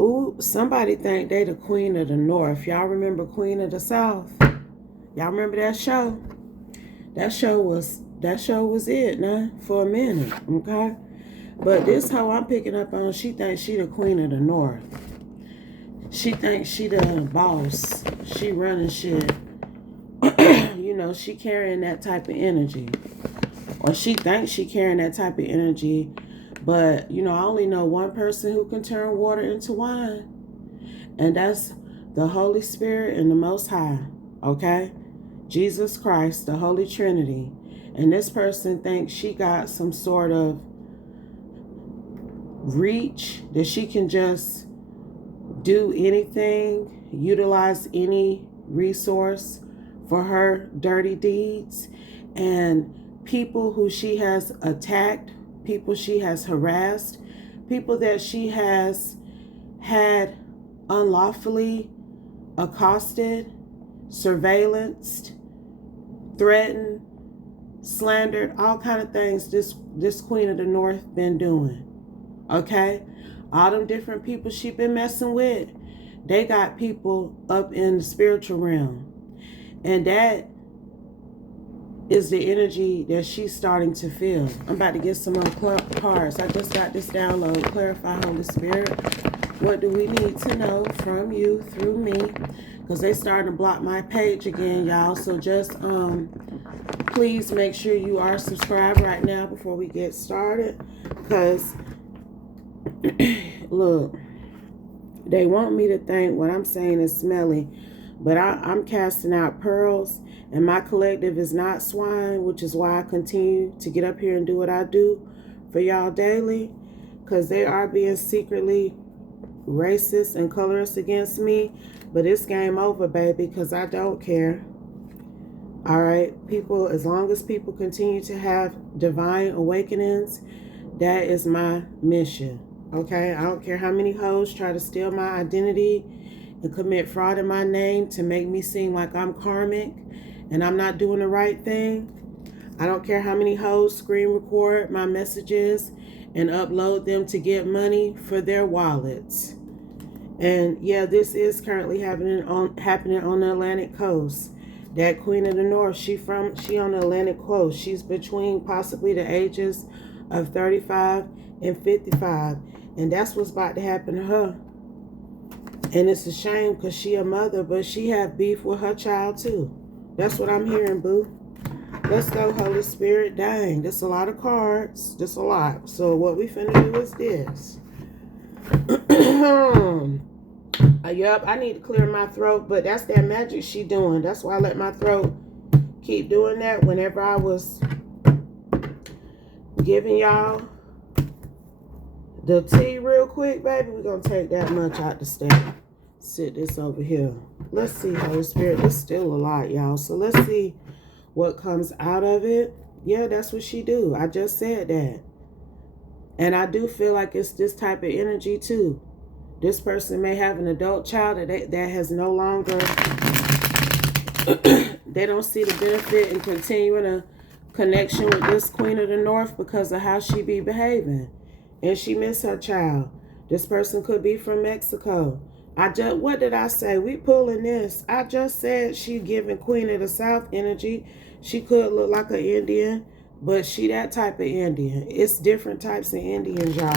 Ooh, somebody think they the Queen of the North. Y'all remember Queen of the South? Y'all remember that show? That show was it, nah, for a minute, okay? But this hoe I'm picking up on, she thinks she the Queen of the North. She thinks she the boss. She running shit. You know, she carrying that type of energy. Or she thinks she carrying that type of energy. But, you know, I only know one person who can turn water into wine. And that's the Holy Spirit and the Most High. Okay? Jesus Christ, the Holy Trinity. And this person thinks she got some sort of reach that she can just do anything, utilize any resource for her dirty deeds. And people who she has attacked, people she has harassed, people that she has had unlawfully accosted, surveillanced, threatened, slandered, all kind of things this Queen of the North been doing. Okay? All them different people she been messing with, they got people up in the spiritual realm. And that is the energy that she's starting to feel. I'm about to get some more cards. I just got this download. Clarify, Holy Spirit. What do we need to know from you through me? Because they starting to block my page again, y'all. So just please make sure you are subscribed right now before we get started. Because look, they want me to think what I'm saying is smelly. But I'm casting out pearls. And my collective is not swine, which is why I continue to get up here and do what I do for y'all daily. Because they are being secretly racist and colorist against me. But it's game over, baby, because I don't care. All right, people, as long as people continue to have divine awakenings, that is my mission. Okay, I don't care how many hoes try to steal my identity and commit fraud in my name to make me seem like I'm karmic and I'm not doing the right thing. I don't care how many hoes screen record my messages and upload them to get money for their wallets. And yeah, this is currently happening on the Atlantic coast. That Queen of the North, she on the Atlantic coast. She's between possibly the ages of 35 and 55. And that's what's about to happen to her. And it's a shame because she a mother, but she have beef with her child too. That's what I'm hearing, boo. Let's go, Holy Spirit. Dang, that's a lot of cards. That's a lot. So what we finna do is this. Yup, I need to clear my throat, but that's that magic she doing. That's why I let my throat keep doing that whenever I was giving y'all the tea real quick, baby. We're going to take that much out the stand. Sit this over here. Let's see, Holy Spirit. There's still a lot, y'all. So let's see what comes out of it. Yeah, that's what she do. I just said that. And I do feel like it's this type of energy, too. This person may have an adult child that has no longer, they don't see the benefit in continuing a connection with this Queen of the North because of how she be behaving. And she miss her child. This person could be from Mexico. What did I say? We pulling this. I just said she giving Queen of the South energy. She could look like an Indian, but she that type of Indian. It's different types of Indians, y'all.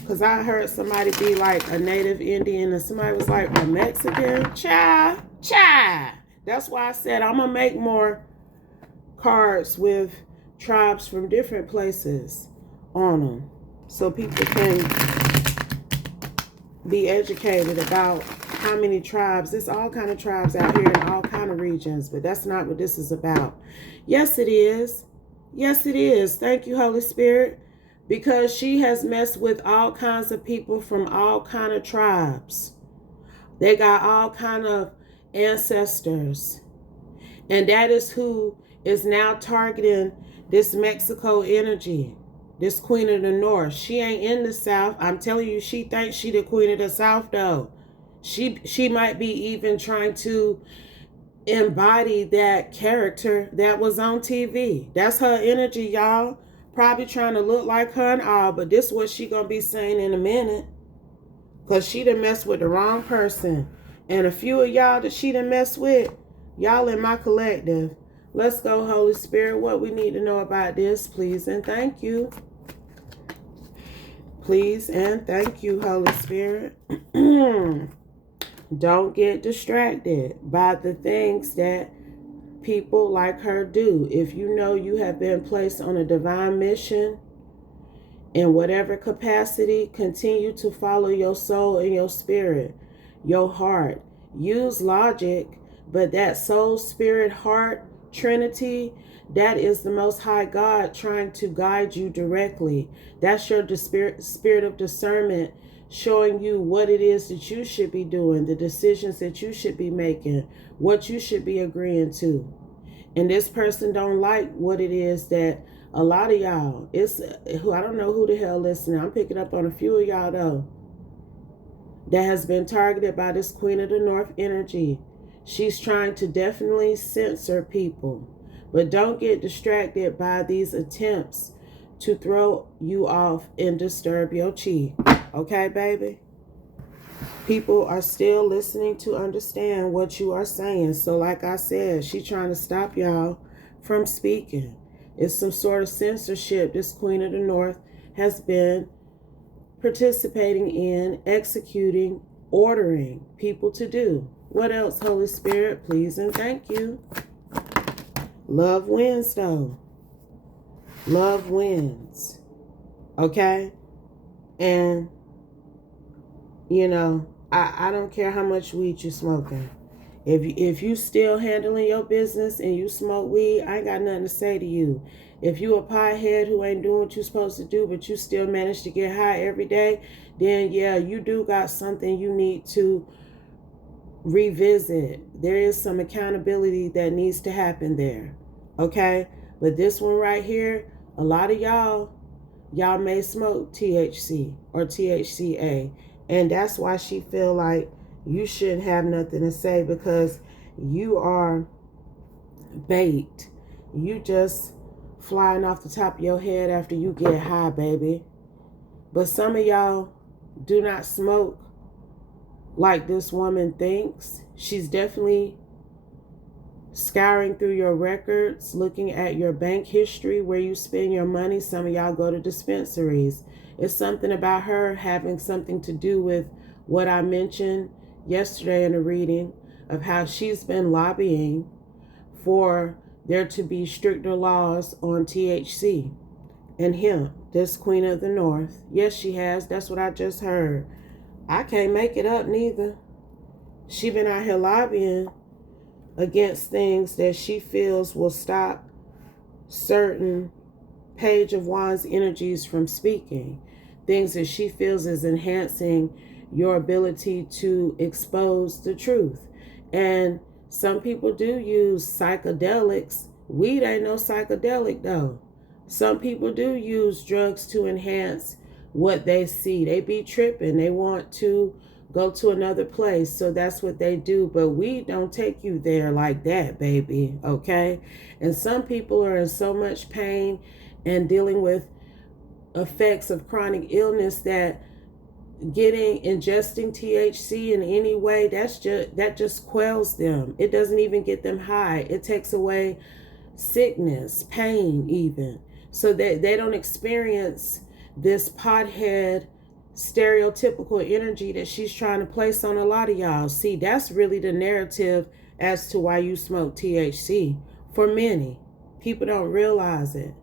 Because I heard somebody be like a native Indian and somebody was like a Mexican. Child. That's why I said I'm going to make more cards with tribes from different places on them. So people can be educated about how many tribes. There's all kind of tribes out here in all kind of regions. But that's not what this is about. Yes, it is. Yes, it is. Thank you, Holy Spirit. Because she has messed with all kinds of people from all kind of tribes. They got all kind of ancestors. And that is who is now targeting this Mexico energy. This Queen of the North. She ain't in the South. I'm telling you, she thinks she the Queen of the South, though. She might be even trying to embody that character that was on TV. That's her energy, y'all. Probably trying to look like her and all, but this is what she gonna be saying in a minute. Because she done messed with the wrong person. And a few of y'all that she done messed with, y'all in my collective. Let's go, Holy Spirit. What we need to know about this, please and thank you. Please and thank you, Holy Spirit. Don't get distracted by the things that people like her do. If you know you have been placed on a divine mission, in whatever capacity, continue to follow your soul and your spirit, your heart. Use logic, but that soul, spirit, heart, Trinity, that is the Most High God trying to guide you directly. That's your spirit of discernment, showing you what it is that you should be doing, the decisions that you should be making, what you should be agreeing to. And this person don't like what it is that a lot of y'all, I don't know who the hell listening. I'm picking up on a few of y'all though, that has been targeted by this Queen of the North energy. She's trying to definitely censor people. But don't get distracted by these attempts to throw you off and disturb your chi. Okay, baby? People are still listening to understand what you are saying. So like I said, she's trying to stop y'all from speaking. It's some sort of censorship this Queen of the North has been participating in, executing, ordering people to do. What else, Holy Spirit? Please and thank you. Love wins, though. Love wins. Okay? And, you know, I don't care how much weed you're smoking. If you still handling your business and you smoke weed, I ain't got nothing to say to you. If you a piehead who ain't doing what you're supposed to do, but you still manage to get high every day, then yeah, you do got something you need to revisit. There is some accountability that needs to happen there. Okay? But this one right here, a lot of y'all may smoke THC or THCA. And that's why she feel like you shouldn't have nothing to say, because you are bait. You just flying off the top of your head after you get high, baby. But some of y'all do not smoke like this woman thinks. She's definitely scouring through your records, looking at your bank history, where you spend your money. Some of y'all go to dispensaries. It's something about her having something to do with what I mentioned yesterday in a reading of how she's been lobbying for there to be stricter laws on THC and hemp. This Queen of the North. Yes, she has. That's what I just heard. I can't make it up neither. She been out here lobbying against things that she feels will stop certain Page of Wands energies from speaking. Things that she feels is enhancing your ability to expose the truth. And some people do use psychedelics. Weed ain't no psychedelic though. Some people do use drugs to enhance what they see. They be tripping. They want to go to another place. So that's what they do. But weed don't take you there like that, baby. Okay? And some people are in so much pain and dealing with effects of chronic illness that ingesting THC in any way, that just quells them. It doesn't even get them high. It takes away sickness, pain even, so that they don't experience this pothead stereotypical energy that she's trying to place on a lot of y'all. See, that's really the narrative as to why you smoke THC. For many people don't realize it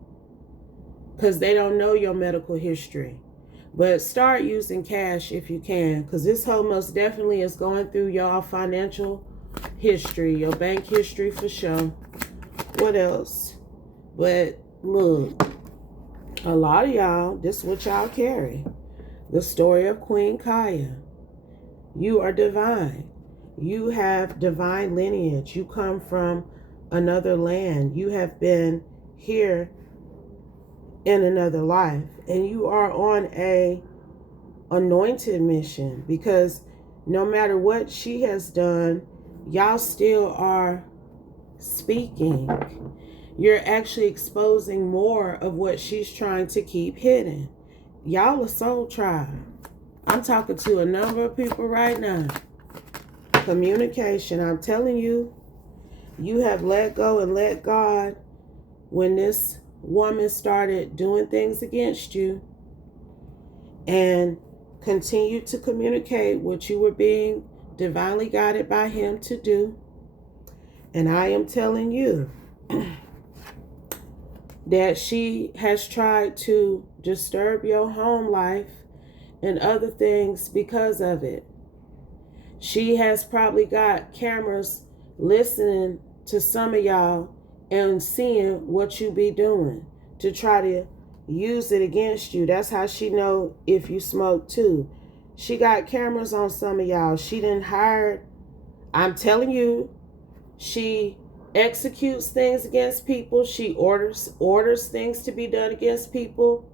because they don't know your medical history. But start using cash if you can, because this hoe most definitely is going through y'all financial history, your bank history for sure. What else? But look, a lot of y'all, this is what y'all carry. The story of Queen Kaya. You are divine. You have divine lineage. You come from another land. You have been here in another life, and you are on a anointed mission, because no matter what she has done, y'all still are speaking. You're actually exposing more of what she's trying to keep hidden. Y'all a soul tribe. I'm talking to a number of people right now. Communication. I'm telling you, you have let go and let God when this woman started doing things against you, and continue to communicate what you were being divinely guided by him to do. And I am telling you that she has tried to disturb your home life and other things because of it. She has probably got cameras listening to some of y'all and seeing what you be doing to try to use it against you. That's how she know if you smoke too. She got cameras on some of y'all. She didn't hire. I'm telling you, she executes things against people. She orders things to be done against people.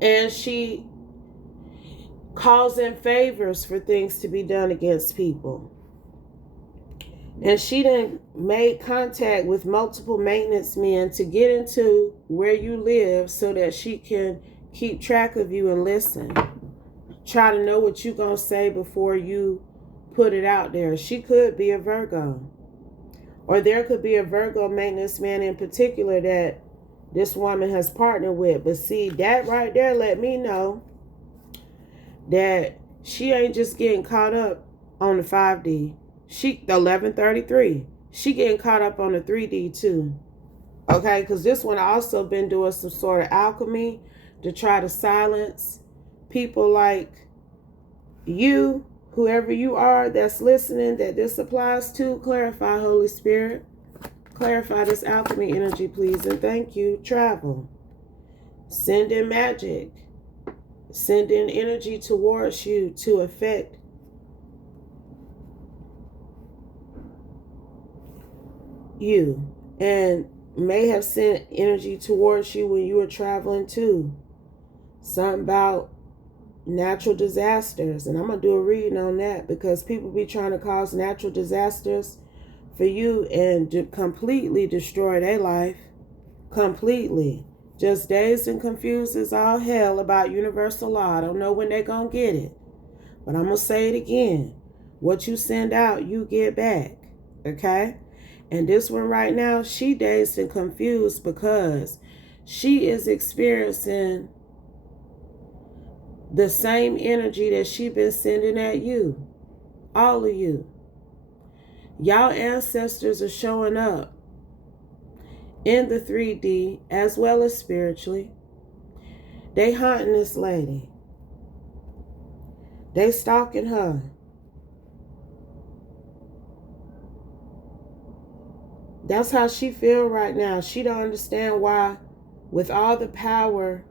And she calls in favors for things to be done against people. And she done made contact with multiple maintenance men to get into where you live so that she can keep track of you and listen. Try to know what you're going to say before you put it out there. She could be a Virgo. Or there could be a Virgo maintenance man in particular that this woman has partnered with. But see, that right there let me know that she ain't just getting caught up on the 5D. She, the 1133, she getting caught up on the 3D too. Okay, because this one also been doing some sort of alchemy to try to silence people like you, whoever you are that's listening, that this applies to. Clarify, Holy Spirit. Clarify this alchemy energy, please, and thank you. Travel. Send in magic. Send in energy towards you to affect you, and may have sent energy towards you when you were traveling too. Something about natural disasters, and I'm going to do a reading on that because people be trying to cause natural disasters for you and completely destroy their life. Completely. Just dazed and confused as all hell about universal law. I don't know when they're going to get it, but I'm going to say it again. What you send out, you get back. Okay? And this one right now, she dazed and confused because she is experiencing the same energy that she been sending at you. All of you. Y'all ancestors are showing up in the 3D as well as spiritually. They hunting this lady. They stalking her. That's how she feel right now. She don't understand why, with all the power,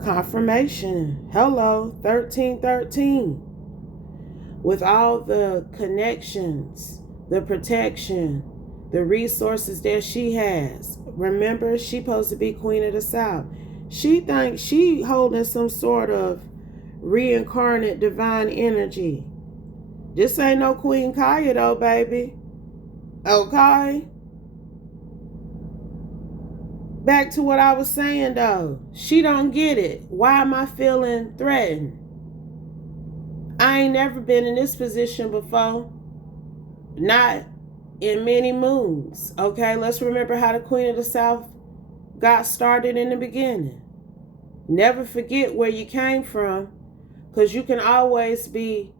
confirmation, hello, 1313, with all the connections, the protection, the resources that she has. Remember, she supposed to be Queen of the South. She thinks she holding some sort of reincarnate divine energy. This ain't no Queen Kaya though, baby. Okay? Back to what I was saying though. She don't get it. Why am I feeling threatened? I ain't never been in this position before. Not in many moons. Okay, let's remember how the Queen of the South got started in the beginning. Never forget where you came from, because you can always be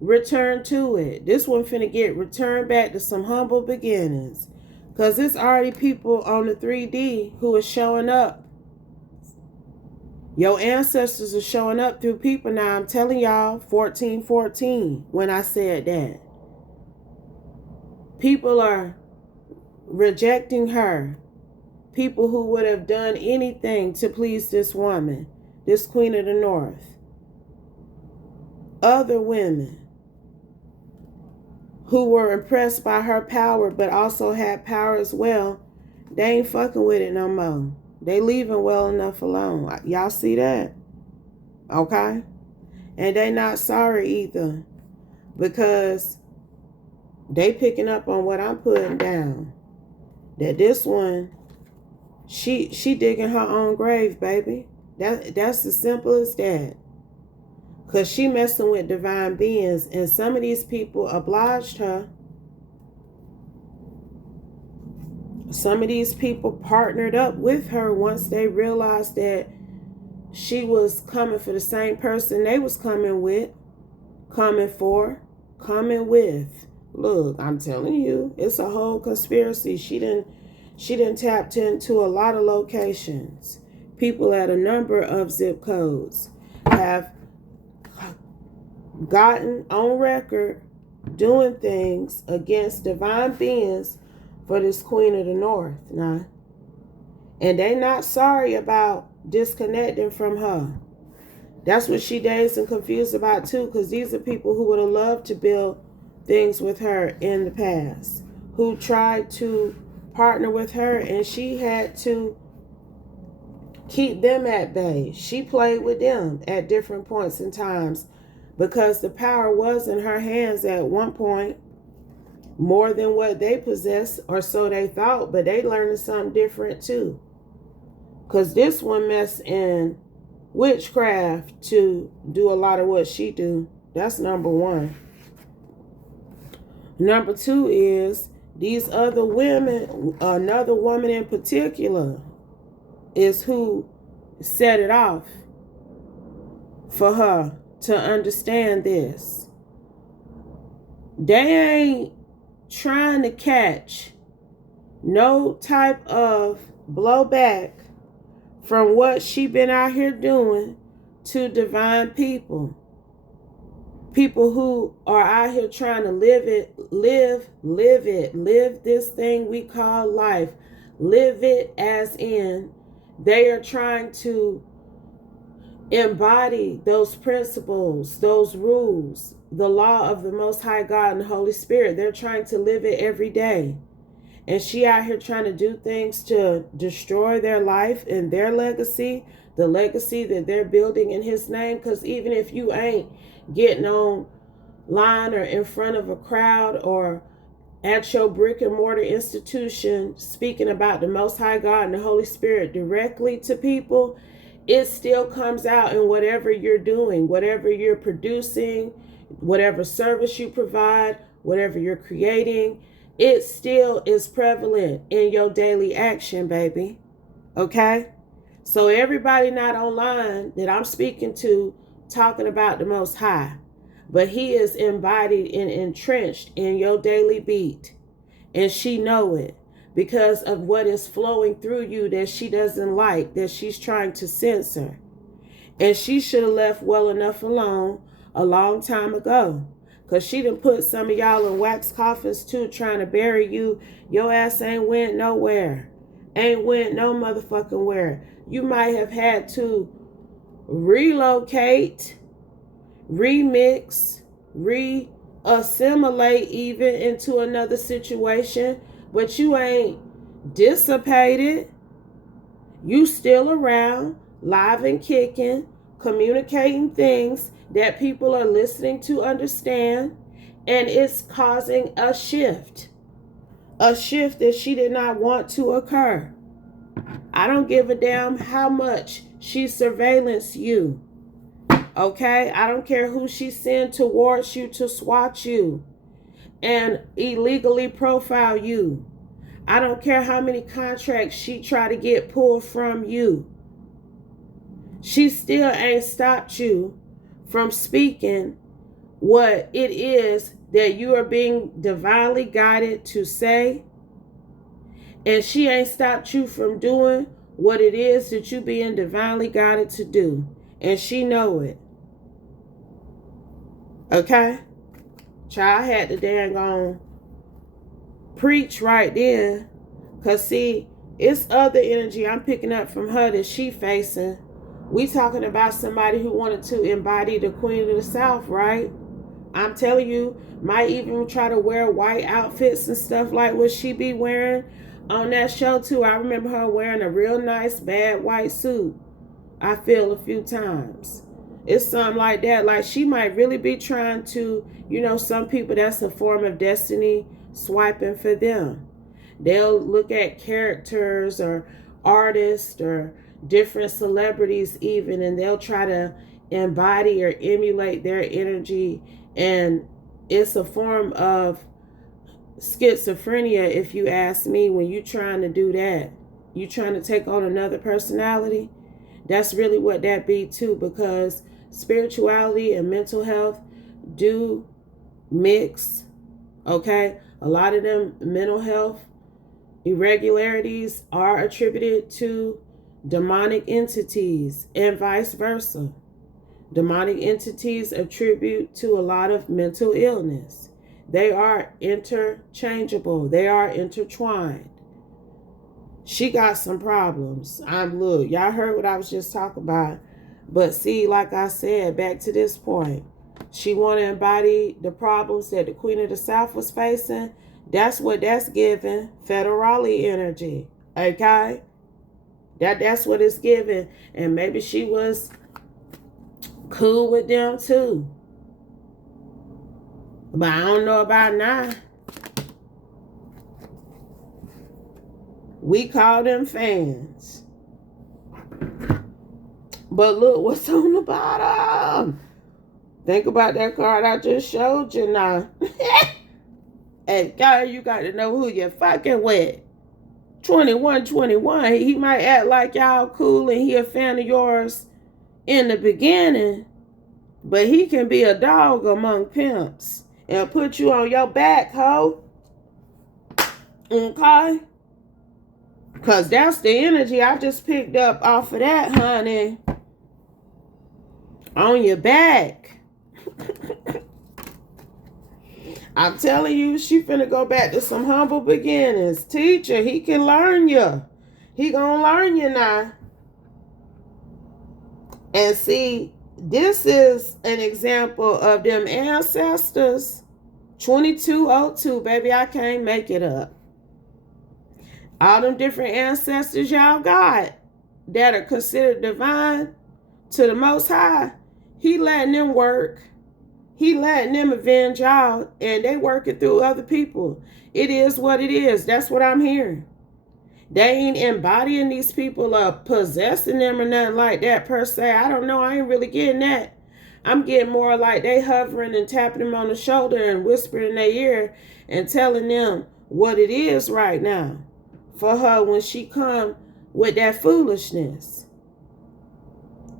returned to it. This one finna get returned back to some humble beginnings, because there's already people on the 3D who are showing up. Your ancestors are showing up through people now. I'm telling y'all, 1414 when I said that. People are rejecting her. People who would have done anything to please this woman, this Queen of the North. Other women who were impressed by her power but also had power as well, they ain't fucking with it no more. They leaving well enough alone. Y'all see that? Okay? And they not sorry either, because they picking up on what I'm putting down. That this one, she digging her own grave, baby. That's as simple as that. Because she messing with divine beings. And some of these people obliged her. Some of these people partnered up with her once they realized that she was coming for the same person they was coming with, coming for, coming with. Look, I'm telling you, it's a whole conspiracy. She done tapped into a lot of locations. People at a number of zip codes have gotten on record doing things against divine beings for this Queen of the North now. And they not sorry about disconnecting from her. That's what she dazed and confused about too, because these are people who would have loved to build things with her in the past, who tried to partner with her, and she had to keep them at bay. She played with them at different points in times because the power was in her hands at one point, more than what they possessed, or so they thought, but they learned something different too. Because this one messed in witchcraft to do a lot of what she do. That's number one. Number two is these other women, another woman in particular, is who set it off for her to understand this. They ain't trying to catch no type of blowback from what she been out here doing to divine people. People who are out here trying to live this thing we call life. Live it as in they are trying to embody those principles, those rules, the law of the Most High God and the Holy Spirit. They're trying to live it every day. And she out here trying to do things to destroy their life and their legacy, the legacy that they're building in his name. Because even if you ain't getting on line or in front of a crowd or at your brick and mortar institution speaking about the Most High God and the Holy Spirit directly to people, it still comes out in whatever you're doing, whatever you're producing, whatever service you provide, whatever you're creating. It still is prevalent in your daily action, baby. Okay? So everybody not online that I'm speaking to talking about the Most High, but he is embodied and entrenched in your daily beat. And she know it because of what is flowing through you that she doesn't like, that she's trying to censor. And she should have left well enough alone a long time ago. Because she done put some of y'all in wax coffins too, trying to bury you. Your ass ain't went nowhere. Ain't went no motherfucking where. You might have had to relocate, remix, assimilate even into another situation. But you ain't dissipated. You still around, live and kicking, communicating things that people are listening to understand, and it's causing a shift that she did not want to occur. I don't give a damn how much she surveillance you, okay? I don't care who she send towards you to swat you and illegally profile you. I don't care how many contracts she try to get pulled from you. She still ain't stopped you from speaking what it is that you are being divinely guided to say. And she ain't stopped you from doing what it is that you being divinely guided to do. And she know it. Okay? Child had to dang on preach right there. Because see, it's other energy I'm picking up from her that she facing. We talking about somebody who wanted to embody the Queen of the South, right? I'm telling you, might even try to wear white outfits and stuff like what she be wearing on that show too. I remember her wearing a real nice bad white suit. I feel a few times. It's something like that. Like she might really be trying to, some people, that's a form of destiny swiping for them. They'll look at characters or artists or different celebrities even, and they'll try to embody or emulate their energy, and it's a form of schizophrenia, if you ask me. When you're trying to do that, you trying to take on another personality. That's really what that be too, because spirituality and mental health do mix. Okay, a lot of them mental health irregularities are attributed to demonic entities and vice versa. Demonic entities attribute to a lot of mental illness. They are interchangeable. They are intertwined. She got some problems. Look, y'all heard what I was just talking about. But see, like I said, back to this point, she want to embody the problems that the Queen of the South was facing. That's what that's giving. Federale energy. Okay? That's what it's giving. And maybe she was cool with them too. But I don't know about now. We call them fans. But look what's on the bottom. Think about that card I just showed you now. Hey, guy, you got to know who you're fucking with. 2121. He might act like y'all cool and he a fan of yours in the beginning, but he can be a dog among pimps and put you on your back, ho. Okay? Because that's the energy I just picked up off of that, honey. On your back. I'm telling you, she finna go back to some humble beginnings. Teacher, he can learn you. He gonna learn you now. And see, this is an example of them ancestors. 2202, baby, I can't make it up. All them different ancestors y'all got that are considered divine to the Most High, he letting them work. He letting them avenge y'all, and they working through other people. It is what it is. That's what I'm hearing. They ain't embodying these people or possessing them or nothing like that per se. I don't know. I ain't really getting that. I'm getting more like they hovering and tapping them on the shoulder and whispering in their ear and telling them what it is right now for her when she come with that foolishness.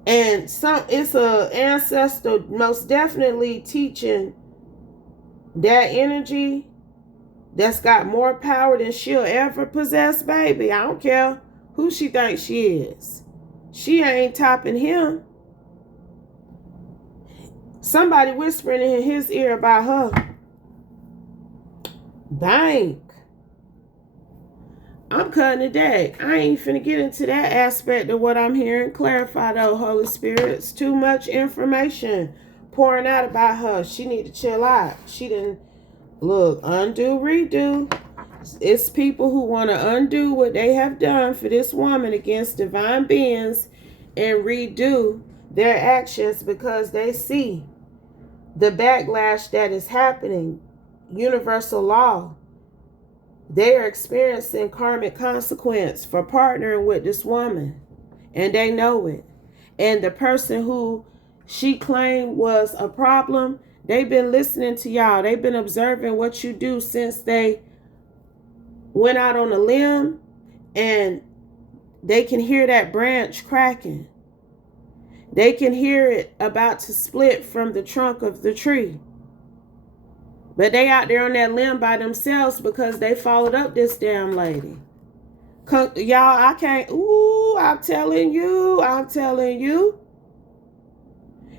And it's a ancestor most definitely teaching that energy that's got more power than she'll ever possess, baby. I don't care who she thinks she is. She ain't topping him. Somebody whispering in his ear about her. Bang. I'm cutting it deck. I ain't finna get into that aspect of what I'm hearing. Clarify though, Holy Spirit. It's too much information pouring out about her. She need to chill out. She didn't look, undo, redo. It's people who want to undo what they have done for this woman against divine beings and redo their actions because they see the backlash that is happening. Universal law. They are experiencing karmic consequence for partnering with this woman. And they know it. And the person who she claimed was a problem, they've been listening to y'all. They've been observing what you do since they went out on a limb. And they can hear that branch cracking. They can hear it about to split from the trunk of the tree. But they out there on that limb by themselves because they followed up this damn lady. Y'all, I can't. Ooh, I'm telling you.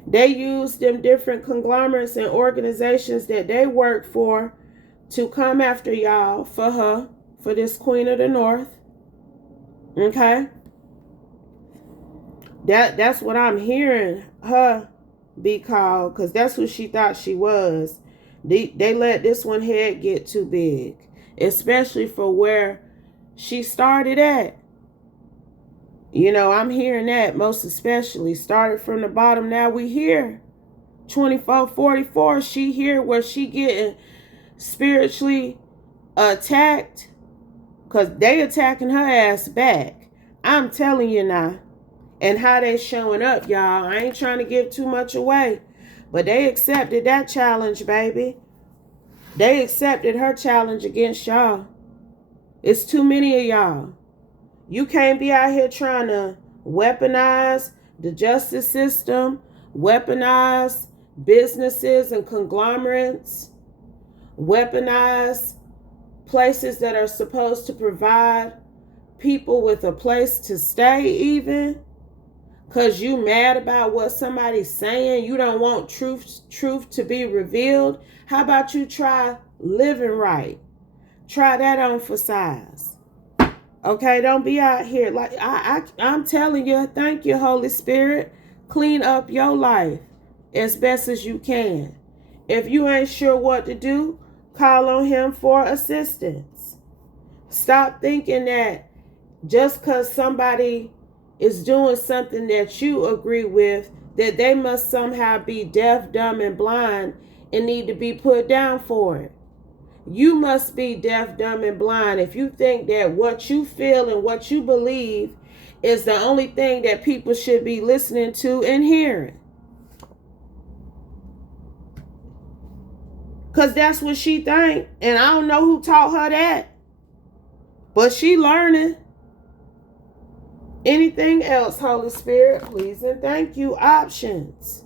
They use them different conglomerates and organizations that they work for to come after y'all for her, for this Queen of the North. Okay? That's what I'm hearing her be called, because that's who she thought she was. They let this one head get too big, especially for where she started at. You know, I'm hearing that most especially. Started from the bottom, now we here. 2444, she here where she getting spiritually attacked because they attacking her ass back. I'm telling you now, and how they showing up, y'all. I ain't trying to give too much away, but they accepted that challenge, baby. They accepted her challenge against y'all. It's too many of y'all. You can't be out here trying to weaponize the justice system, weaponize businesses and conglomerates, weaponize places that are supposed to provide people with a place to stay, even because you mad about what somebody's saying. You don't want truth to be revealed. How about you try living right? Try that on for size. Okay, don't be out here like I'm telling you. Thank you, Holy Spirit. Clean up your life as best as you can. If you ain't sure what to do, call on him for assistance. Stop thinking that just because somebody is doing something that you agree with, that they must somehow be deaf, dumb, and blind and need to be put down for it. You must be deaf, dumb, and blind if you think that what you feel and what you believe is the only thing that people should be listening to and hearing. Because that's what she think. And I don't know who taught her that. But she learning. Anything else, Holy Spirit, please and thank you. Options.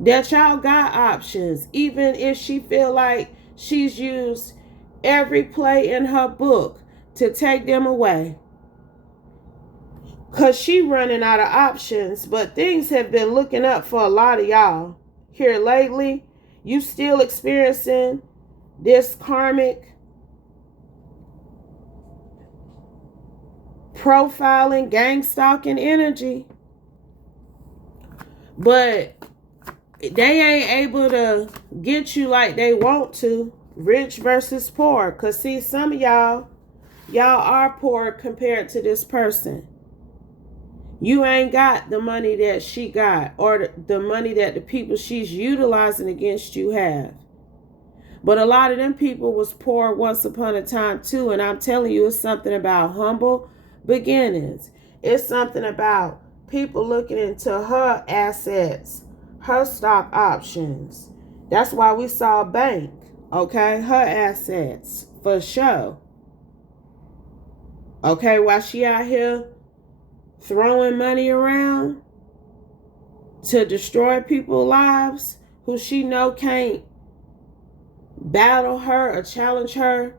That y'all got options. Even if she feel like she's used every play in her book to take them away. Because she running out of options. But things have been looking up for a lot of y'all here lately. You still experiencing this karmic profiling, gang stalking energy. But they ain't able to get you like they want to. Rich versus poor. Because see, some of y'all are poor compared to this person. You ain't got the money that she got, or the money that the people she's utilizing against you have. But a lot of them people was poor once upon a time too. And I'm telling you, it's something about humble beginnings. It's something about people looking into her assets, her stock options. That's why we saw a bank, okay? Her assets, for sure. Okay, while she out here throwing money around to destroy people's lives who she know can't battle her or challenge her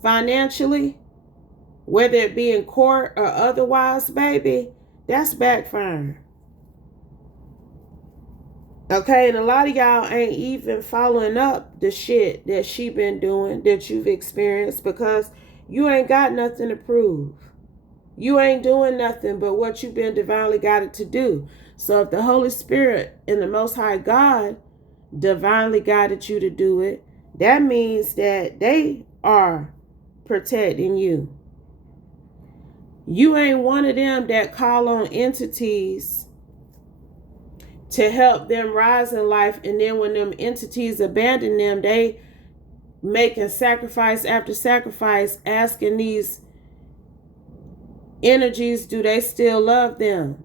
financially, whether it be in court or otherwise, baby, that's backfiring. Okay, and a lot of y'all ain't even following up the shit that she been doing, that you've experienced, because you ain't got nothing to prove. You ain't doing nothing but what you've been divinely guided to do. So if the Holy Spirit and the Most High God divinely guided you to do it, that means that they are protecting you. You ain't one of them that call on entities to help them rise in life, and then when them entities abandon them, they making sacrifice after sacrifice, asking these energies, do they still love them?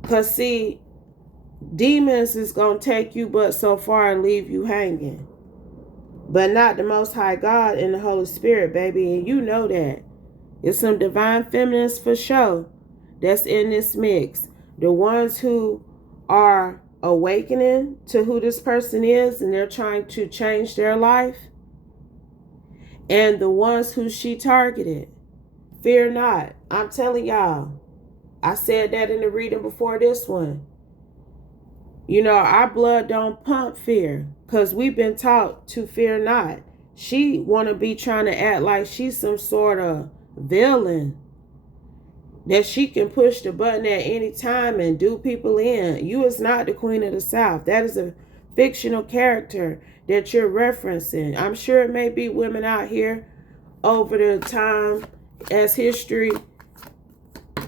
Because see, demons is going to take you but so far and leave you hanging. But not the Most High God and the Holy Spirit, baby. And you know that. It's some divine feminines for sure that's in this mix. The ones who are awakening to who this person is and they're trying to change their life. And the ones who she targeted. Fear not. I'm telling y'all. I said that in the reading before this one. You know, our blood don't pump fear because we've been taught to fear not. She want to be trying to act like she's some sort of villain, that she can push the button at any time and do people in. You is not the Queen of the South. That is a fictional character that you're referencing. I'm sure it may be women out here over the time as history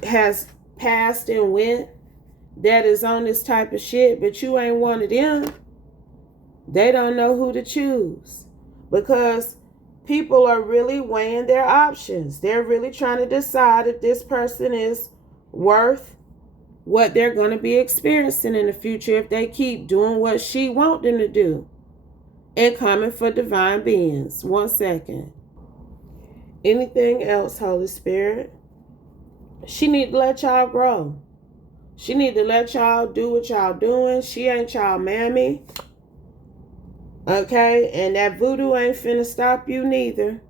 has passed and went that is on this type of shit, but you ain't one of them. They don't know who to choose because people are really weighing their options. They're really trying to decide if this person is worth what they're going to be experiencing in the future if they keep doing what she wants them to do and coming for divine beings. 1 second. Anything else, Holy Spirit? She need to let y'all grow. She need to let y'all do what y'all doing. She ain't y'all mammy. Okay? And that voodoo ain't finna stop you neither.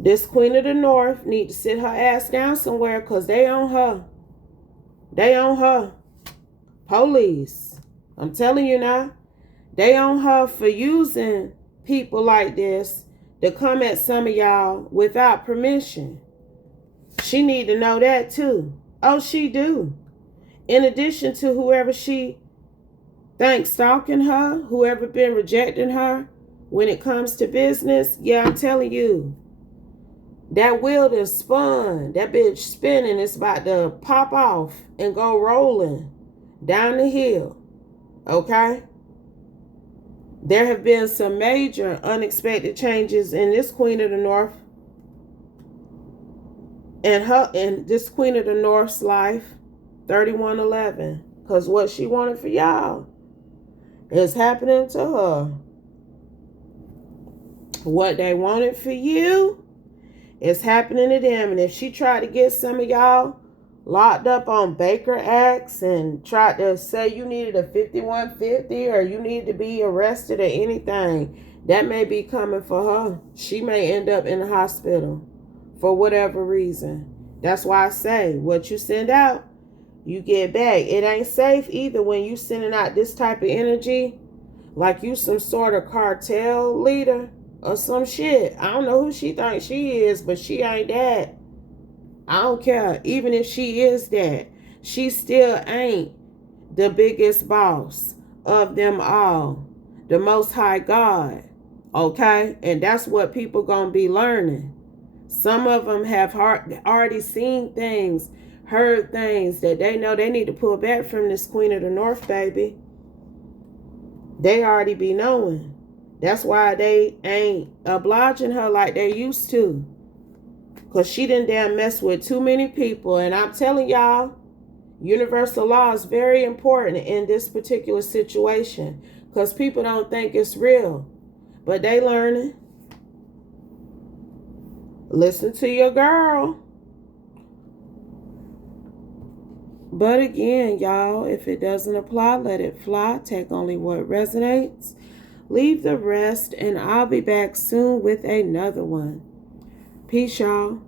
This Queen of the North need to sit her ass down somewhere because they on her. They on her. Police. I'm telling you now. They on her for using people like this to come at some of y'all without permission. She need to know that too. Oh, she do. In addition to whoever she thinks stalking her, whoever been rejecting her when it comes to business, yeah, I'm telling you. That wheel done spun. That bitch spinning. It's about to pop off and go rolling down the hill. Okay? There have been some major unexpected changes in this Queen of the North and this Queen of the North's life, 3111. Because what she wanted for y'all is happening to her. What they wanted for you, it's happening to them. And if she tried to get some of y'all locked up on Baker Acts and tried to say you needed a 5150 or you needed to be arrested or anything, that may be coming for her. She may end up in the hospital for whatever reason. That's why I say what you send out, you get back. It ain't safe either when you sending out this type of energy like you some sort of cartel leader or some shit. I don't know who she thinks she is, but she ain't that. I don't care. Even if she is that, she still ain't the biggest boss of them all. The Most High God. Okay? And that's what people gonna be learning. Some of them have already seen things, heard things that they know they need to pull back from this Queen of the North, baby. They already be knowing. That's why they ain't obliging her like they used to. Because she didn't damn mess with too many people. And I'm telling y'all, universal law is very important in this particular situation. Because people don't think it's real. But they learning. Listen to your girl. But again, y'all, if it doesn't apply, let it fly. Take only what resonates. Leave the rest, and I'll be back soon with another one. Peace, y'all.